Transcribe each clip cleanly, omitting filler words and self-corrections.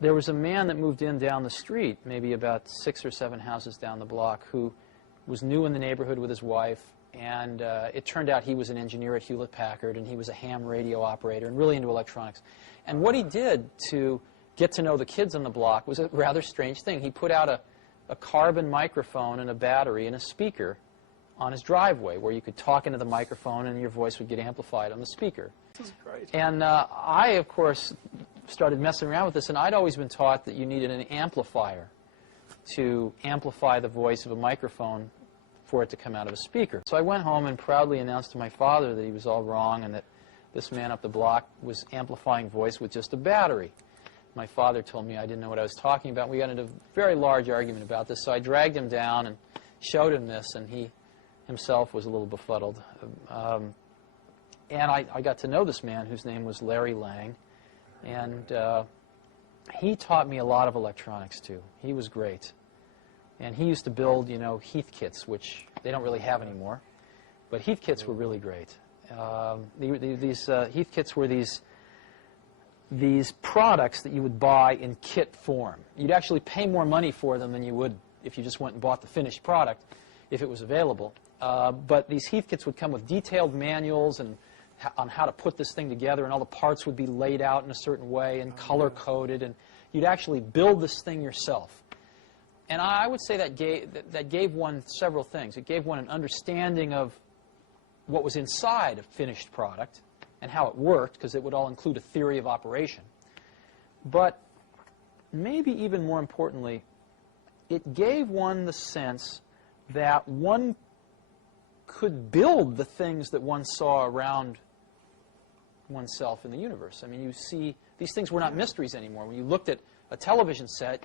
there was a man that moved in down the street, maybe about 6 or 7 houses down the block, who was new in the neighborhood with his wife, and it turned out he was an engineer at Hewlett Packard, and he was a ham radio operator and really into electronics. And what he did to get to know the kids on the block was a rather strange thing. He put out a carbon microphone and a battery and a speaker on his driveway where you could talk into the microphone and your voice would get amplified on the speaker. This is great. And I, of course, started messing around with this, and I'd always been taught that you needed an amplifier to amplify the voice of a microphone for it to come out of a speaker. So I went home and proudly announced to my father that he was all wrong and that this man up the block was amplifying voice with just a battery. My father told me I didn't know what I was talking about. We got into a very large argument about this, so I dragged him down and showed him this, and he himself was a little befuddled. And I got to know this man whose name was Larry Lang, and he taught me a lot of electronics too. He was great. And he used to build, you know, Heath kits, which they don't really have anymore. But Heath kits were really great. These Heath kits were these products that you would buy in kit form. You'd actually pay more money for them than you would if you just went and bought the finished product, if it was available. But these Heath kits would come with detailed manuals and on how to put this thing together, and all the parts would be laid out in a certain way and color-coded, and you'd actually build this thing yourself. And I would say that gave one several things. It gave one an understanding of what was inside a finished product and how it worked, because it would all include a theory of operation. But maybe even more importantly, it gave one the sense that one could build the things that one saw around oneself in the universe. I mean, you see, these things were not mysteries anymore. When you looked at a television set,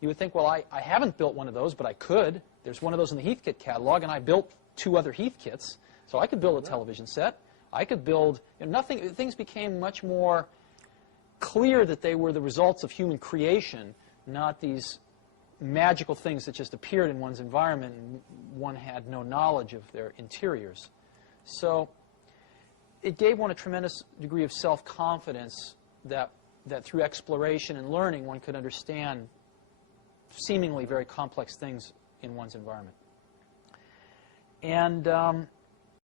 you would think, well, I haven't built one of those, but I could. There's one of those in the Heath kit catalog, and I built 2 other Heath kits. So I could build a television set. I could build, you know, things became much more clear that they were the results of human creation, not these magical things that just appeared in one's environment and one had no knowledge of their interiors. So it gave one a tremendous degree of self-confidence that through exploration and learning one could understand seemingly very complex things in one's environment. And